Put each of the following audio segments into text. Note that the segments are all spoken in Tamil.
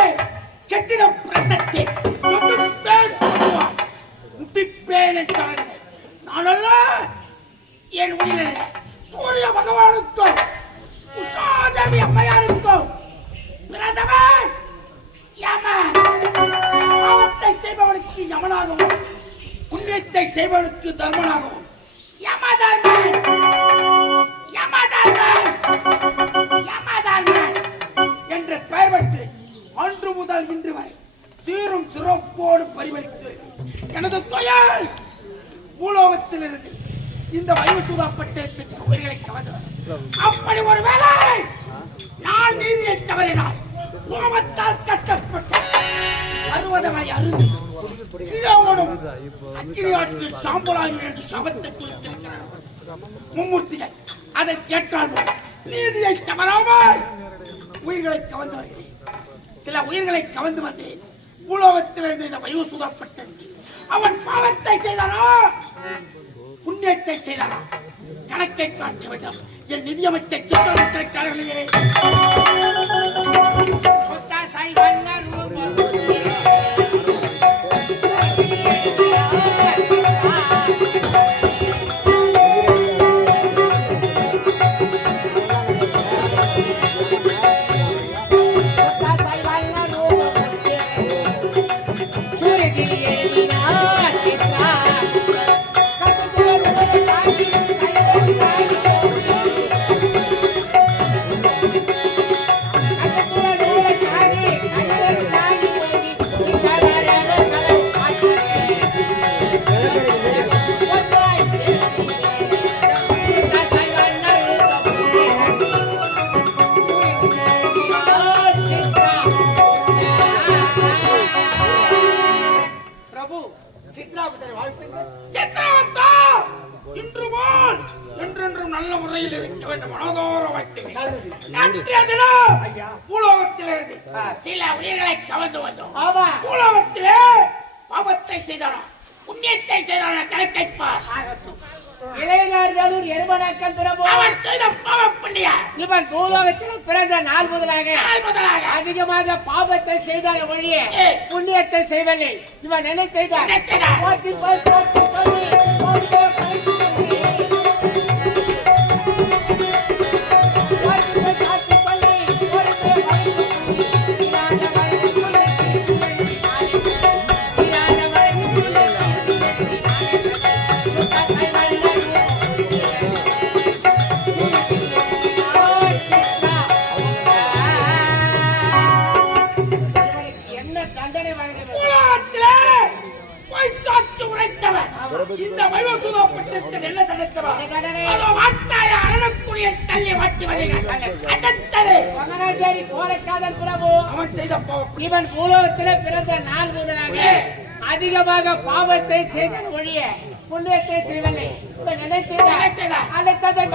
அட்டமகோசத்தை கெட்டிட பிரசக்தி. முட்டிப்பேன் நானல்ல என் உயிரில். சூரிய பகவானுக்கும் உஷாதேவி அம்மையாருக்கும் பிரதமர் யமன் பாவத்தை செய்பவனுக்கு யமனாகவும் புண்ணியத்தை செய்பவனுக்கு தர்மனாகவும். யம தர்மன். யம தர்மன். முதல் இன்று வரை சீரும் சிறப்போடு பரிமளித்து எனது தொழில் பூலோகத்திலிருந்து இந்த வயசுதா பட்டயத்திற்கு உயிர்களை கவர்ந்தவர் அப்படி ஒரு வேலை நான் நீதியை தவறினால் கோபத்தால் கட்டப்பட்ட பருவதமை அருந்து கீழோடும் அக்கினி ஆற்று என்று சபத்தை குறித்திருக்கிறார் மும்மூர்த்திகள் அதை கேட்டால் நீதியை தவறாமல் உயிர்களை கவர்ந்தவர்கள் சில உயிர்களை கவர்ந்து வந்தேன். பூலோகத்திலிருந்து இந்த வயோசுதப்பட்டது அவன் பாவத்தை செய்தானோ? புண்ணியத்தை செய்தானோ? கணக்கை காட்ட வேண்டும். என் நிதியமைச்சர் சித்திரக்காரர்களே பூலோகத்திலே பாவத்தை செய்தானோ புண்ணியத்தை செய்தானோ கணக்கை பார் ஆகட்டும். இளைஞர் வேலூர் எருமனாக்கன் பிரபு அவன் செய்த பாவ புண்ணிய இவன் பூலோகத்தில் பிறந்த நாள் முதலாக நாள் முதலாக அதிகமாக பாவத்தை செய்தால் ஒழிய. புண்ணியத்தை செய்வதில்லை இவன் என்ன செய்தான் மகனாச்சேரி கோரக்காதல் பிரபு அவன் செய்த. இவன் பூலோகத்திலே பிறந்த நாள் முதலாக அதிகமாக பாவத்தை செய்த ஒழிய புண்ணியத்தை செய்வதில்லை இவன் நினைச்சதா? அடுத்ததை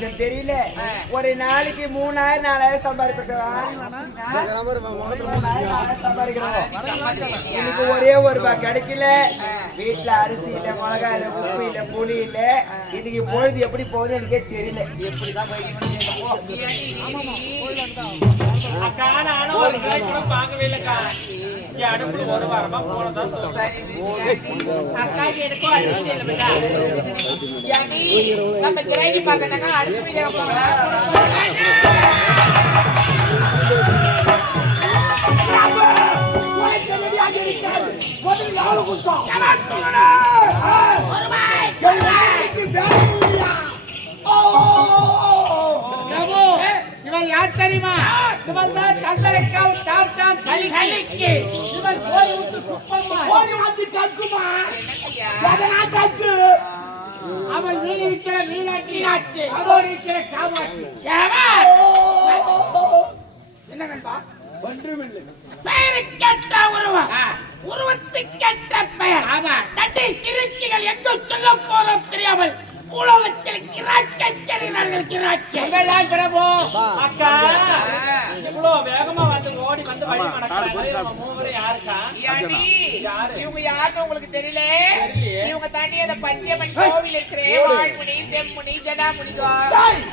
பூலோகத்துல தெரியல. ஒரு நாளைக்கு மூணாயிரம் நாலாயிரம் சம்பாதிப்பா இன்னைக்கு ஒரே ஒரு ரூபாய் கிடைக்கல. வீட்டுல அரிசி இல்ல மிளகா இல்ல உப்பு இல்ல புளி இல்ல. இன்னைக்கு பொழுது எப்படி போகுது எனக்கே தெரியல. எப்படிதான் ஒரு பார்க்கவே இல்லக்கா. இங்க அடுப்புல ஒரு வாரமா போனதான் நம்ம அடுத்த முதல் நாலு குத்தம் இவன் யார் தெரியுமா? இவன் தான் சந்திரக்காவு டாப் டாப் கலிக்கு இவன் போய் விட்டு குப்பம்மா அவன் மீன் இருக்கிற மீனாட்சி அவன் இருக்கிற காமாட்சி என்ன நண்பா? ஒன்றுமில்லை. பெயரை கேட்ட உருவம். உருவத்தை கேட்ட பெயர். ஆமா. தட்டை சிறுக்கிகள் எங்கு சொல்ல போறோம் தெரியாமல் உலகத்தில் பிரபு அக்கா. இவ்வளவு வேகமா இவங்க யாருன்னு உங்களுக்கு தெரியல. இவங்க தாண்டி அந்த பச்சையம்மன் கோவில் இருக்கிற வாழ்முனி செம்முனி ஜடாமுனிகா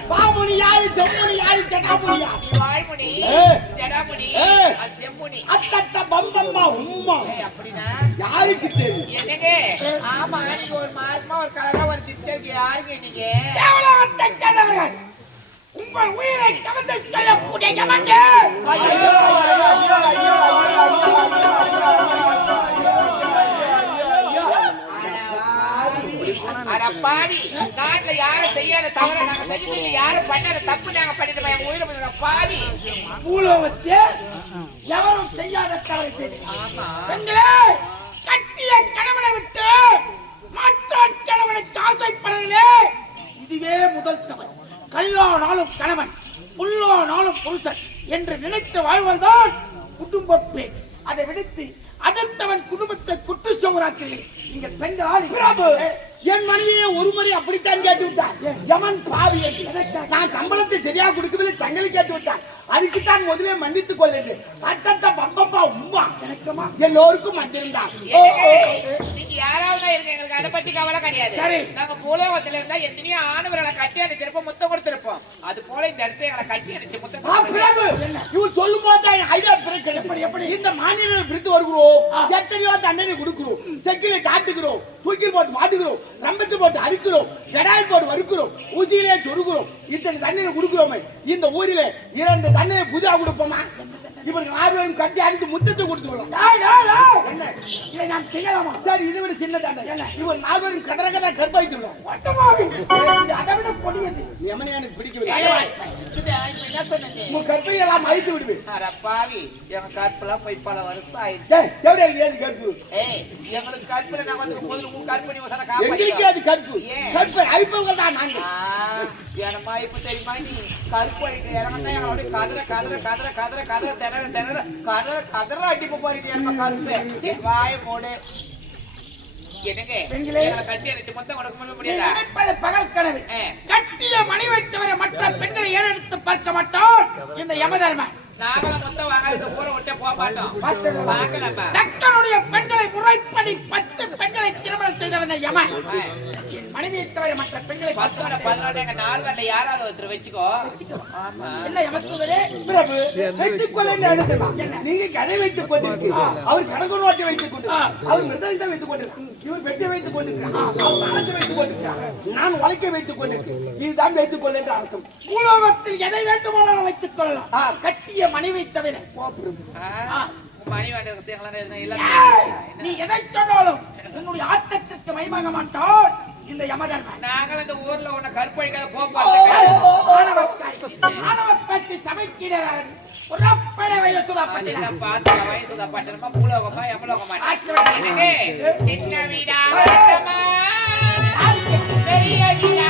பாமுனி யாரு? செம்முனி யாரு? ஜட்டாமுனியா வாழ்முனி ஏய். ஜடாமுனி ஏய். அது செம்முனி அத்தத்த பம்பம்மா உம்மா. ஏய், அப்படின்னா? யாருக்கு தெரியும் என்னங்க? ஆமா நீங்க ஒரு மாசமா ஒரு கலரா ஒரு யாருங்க நீங்க உங்கள் உயிரை கவர்ந்து செல்லக்கூடிய யமன்கள். பாவி நாட்டுல யாரும் செய்யாத தவிர நாங்க யாரும் பண்ணாத தப்பு நாங்க பண்ணிட்டு என் உயிரை போயிடுற பாவி. பூலோகத்தில் யாரும் செய்யாத தவறு செய்து கட்டிய கணவனை விட்டு மற்றொரு கணவனுக்கு ஆசைப்படுறீங்களே இதுவே முதல் தவறு. கல்லானாலும் கணவன் புல்லானாலும் புருஷன் என்று நினைத்து வாழ்வதுதான் குடும்ப பெண் அதை விடுத்து அதத்தவன் குடும்பத்தை குற்று சோறாக்கிறீர்கள் நீங்கள் பெண்கள் பிரபு என் மனைவியை ஒரு முறை அப்படித்தான் கேட்டு விட்டான் யமன் பாவி நான் சம்பளத்தை சரியா கொடுக்கவில்லை தங்களை கேட்டு விட்டான் அதுக்குத்தான் முதலே மன்னித்துக் கொள்ளுது அத்தத்த பம்பப்பா எல்லோருக்கும் வந்திருந்தான். நீங்க யாராவது எங்களுக்கு அதை பத்தி கவலை கிடையாது. சரி. நாங்க பூலோகத்துல இருந்தா எத்தனையோ ஆணவர்களை கட்டி அடிச்சிருப்போம் முத்தம் கொடுத்திருப்போம். அது போல இந்த இடத்துல எங்களை கட்டி அடிச்சு முத்தம் சொல்லும் பிறகு? எப்படி எப்படி? இந்த மாநில பிரித்து வருகிறோம். எத்தனையோ தண்டனை கொடுக்கிறோம். செக்கில காட்டுகிறோம். தூக்கில் போட்டு மாட்டுகிறோம். ரம்பத்து போட்டு அரிக்கிறோம் ஜடாயில் போட்டு வறுக்கிறோம். ஊசியிலே சொருகிறோம். இத்தனை தண்ணீரை கொடுக்கிறோமே. இந்த ஊரிலே இரண்டு தண்ணீரை புதியா கொடுப்போமா? இவர்கள் ஆர்வம் கட்டி அடித்து முத்தத்தை கொடுத்துக்கிறோம் என்ன? இதை நாம் செய்யலாமா? சரி இதை விட சின்ன தண்டனை. என்ன? இவர் நால்வரும் கதற கதற கற்பாய்க்கிறோம் அதை விட கொடியது. எமனே எனக்கு பிடிக்கவில்லை. ஏய், இது இப்ப என்ன சொன்னீங்க உங்க கற்பை எல்லாம் அழித்து விடுவேன் பாவி எங்க கற்பெல்லாம் போய் பல வருஷம் ஆயிடுச்சு. ஏது கற்பு? ஏய் எங்களுக்கு கற்பனை நான் வந்து உன் கற்பனை எங்களுக்கு அது கற்பு. ஏன்? கற்பை அழிப்பவங்க தான் நாங்கள் எனமா இப்ப தெரியுமா நீ கருப்பு அடிக்க இறங்கினா எங்களோட கதற கதற கதற கதற கதற திணற திணற கதற கதற அடிப்பு போறீங்க நம்ம கருப்பு வாய போடு என்னங்க கட்டி அடிச்சு மொத்தம் கொடுக்க முடியாதா நினைப்பது பகல் கனவு. கட்டிய மனைவை தவிர மற்ற பெண்களை ஏறெடுத்து பார்க்க மாட்டோம் இந்த யமதர்மன் தக்கனுடைய பெண்களை முறைப்படி பத்து பெண்களை திருமணம் செய்த வந்த யமன் என் மனைவியை தவிர மற்ற பெண்களை பத்தோட பதினோட எங்க யாராவது ஒருத்தர் வச்சுக்கோ. என்ன யமத்துவரே பிரபு வைத்துக் கொள்ள என்ன? நீங்க கதை வைத்துக் கொண்டிருக்கிறீர்கள் அவர் கணக்கு நோட்டை வைத்துக் அவர் மிருதத்தை வைத்துக் கொண்டிருக்கிறார் இவர் வெட்டி வைத்துக் கொண்டிருக்கிறார் அவர் தாளத்தை வைத்துக் கொண்டிருக்கிறார் நான் வழக்கை வைத்துக் கொண்டிருக்கிறேன் இதுதான் வைத்துக் கொள்ள என்று அர்த்தம். பூலோகத்தில் எதை வேண்டுமானாலும் வைத்துக் கொள்ளலாம். கட்டிய மனைவி தவிர நீ எதை சொன்னாலும் உன்னுடைய ஆட்டத்திற்கு மைமாக மாட்டான் இந்த யமதர்மன் நாங்களும் இந்த ஊர்ல உன்னை கற்பழிக்காத ஓ, கோப்பாங்க ஆணவக்காரி. ஆணவ பேச்சு சமைக்கிறார் சின்ன வீடா பெரிய வீடா?